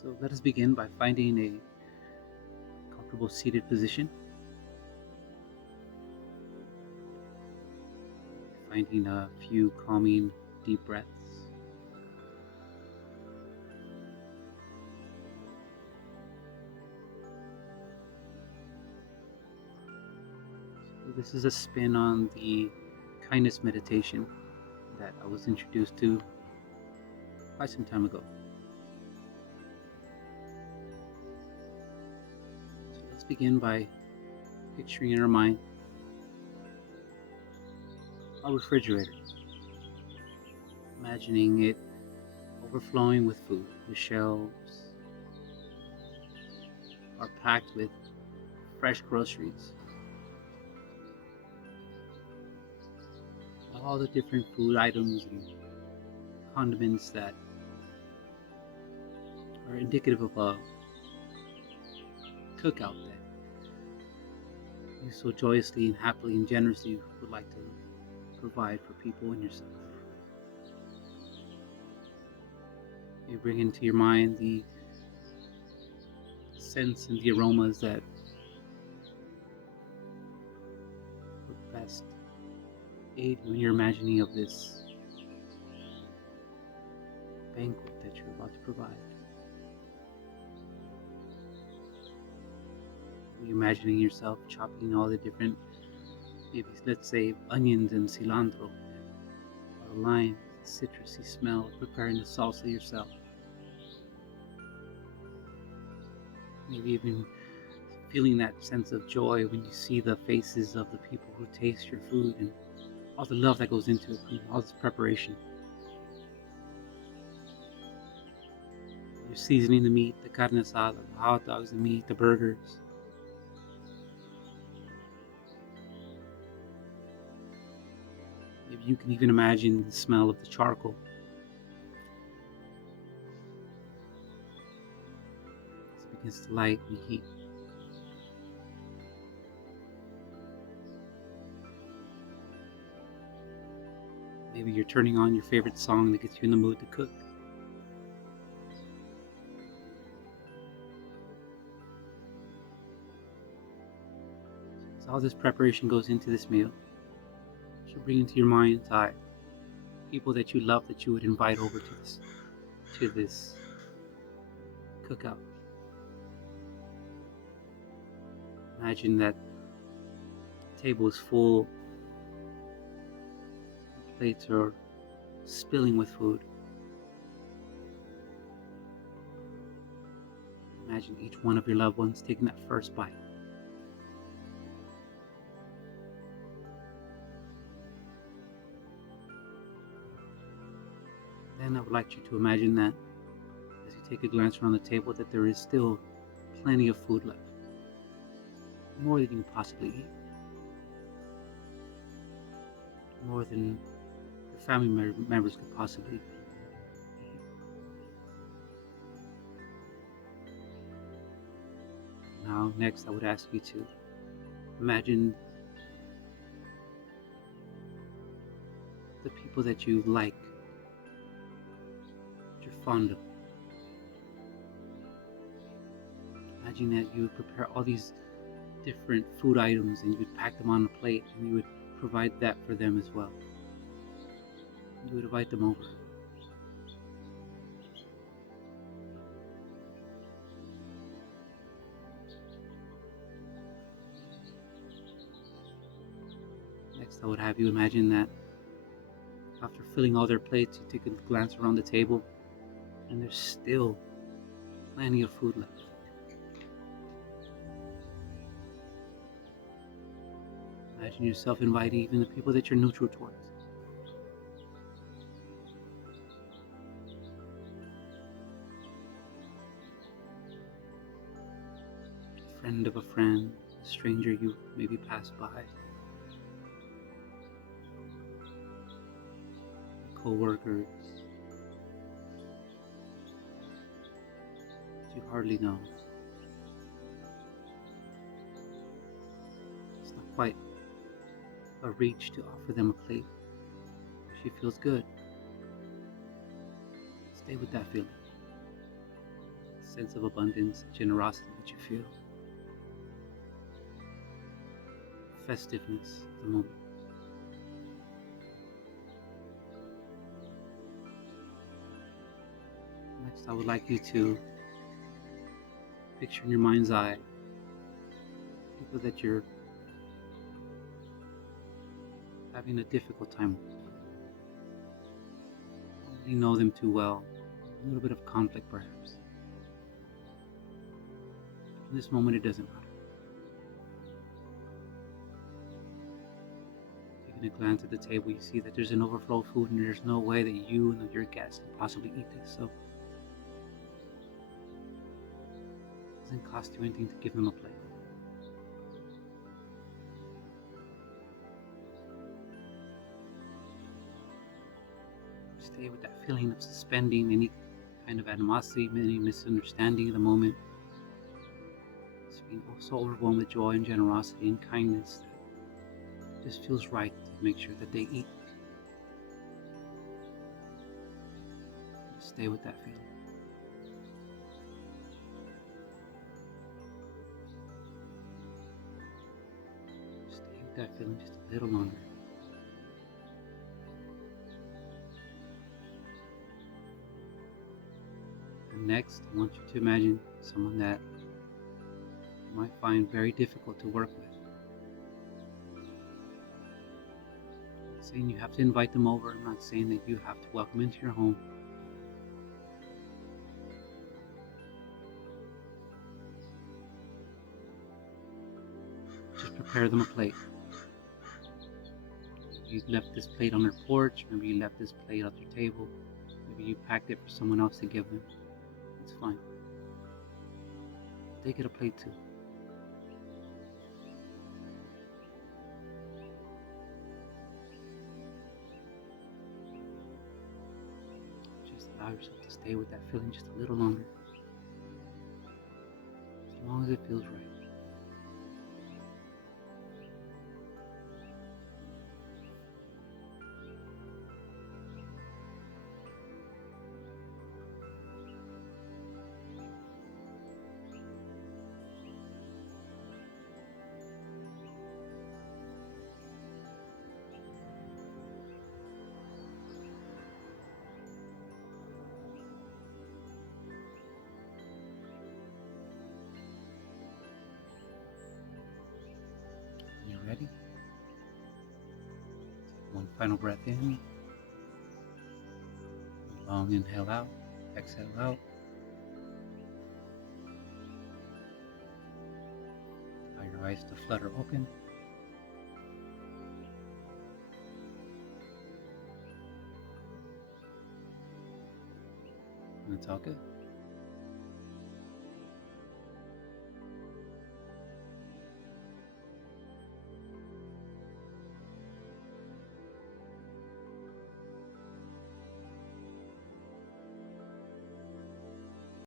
So let us begin by finding a comfortable seated position, finding a few calming deep breaths. So this is a spin on the kindness meditation that I was introduced to quite some time ago. So let's begin by picturing in our mind a refrigerator, imagining it overflowing with food. The shelves are packed with fresh groceries, all the different food items and condiments that are indicative of a cookout that you so joyously and happily and generously would like to provide for people and yourself. You bring into your mind the scents and the aromas that would best aid you in your imagining of this banquet that you're about to provide. You're imagining yourself chopping all the different, maybe let's say onions and cilantro, and lime, citrusy smell, preparing the salsa yourself. Maybe even feeling that sense of joy when you see the faces of the people who taste your food and all the love that goes into it, and all this preparation. You're seasoning the meat, the carne asada, the hot dogs, the meat, the burgers. Maybe you can even imagine the smell of the charcoal as it begins to light and heat. Maybe you're turning on your favorite song that gets you in the mood to cook. As all this preparation goes into this meal, you should bring into your mind's eye people that you love that you would invite over to this cookout. Imagine that the table is full, the plates are spilling with food. Imagine each one of your loved ones taking that first bite. Then I would like you to imagine that as you take a glance around the table that there is still plenty of food left. More than you can possibly eat. More than your family members could possibly eat. Now, next, I would ask you to imagine the people that you like, that you're fond of. Imagine that you would prepare all these different food items and you would pack them on a plate and you would provide that for them as well. You would invite them over. Next, I would have you imagine that after filling all their plates, you take a glance around the table and there's still plenty of food left. Imagine yourself inviting even the people that you're neutral towards. A friend of a friend, a stranger you maybe passed by, co-workers that you hardly know. It's not quite a reach to offer them a plate. She feels good. Stay with that feeling. sense of abundance, generosity that you feel, festiveness of the moment. Next, I would like you to picture in your mind's eye people that you're having a difficult time with. Don't really know them too well. A little bit of conflict, perhaps. In this moment, it doesn't matter. Taking a glance at the table, you see that there's an overflow of food, and there's no way that you and your guests can possibly eat this. So it doesn't cost you anything to give them a plate. Stay with that feeling of suspending any kind of animosity, any misunderstanding of the moment. Just being so overwhelmed with joy and generosity and kindness that it just feels right to make sure that they eat. Just stay with that feeling. Stay with that feeling just a little longer. Next, I want you to imagine someone that you might find very difficult to work with. I'm not saying you have to invite them over. I'm not saying that you have to welcome into your home. Just prepare them a plate. Maybe you left this plate on their porch. Maybe you left this plate at your table. Maybe you packed it for someone else to give them. It's fine. They get a plate too. Just allow yourself to stay with that feeling just a little longer. As long as it feels right. Ready? One final breath in. Long inhale out. Exhale out. Allow your eyes to flutter open. And it's all good.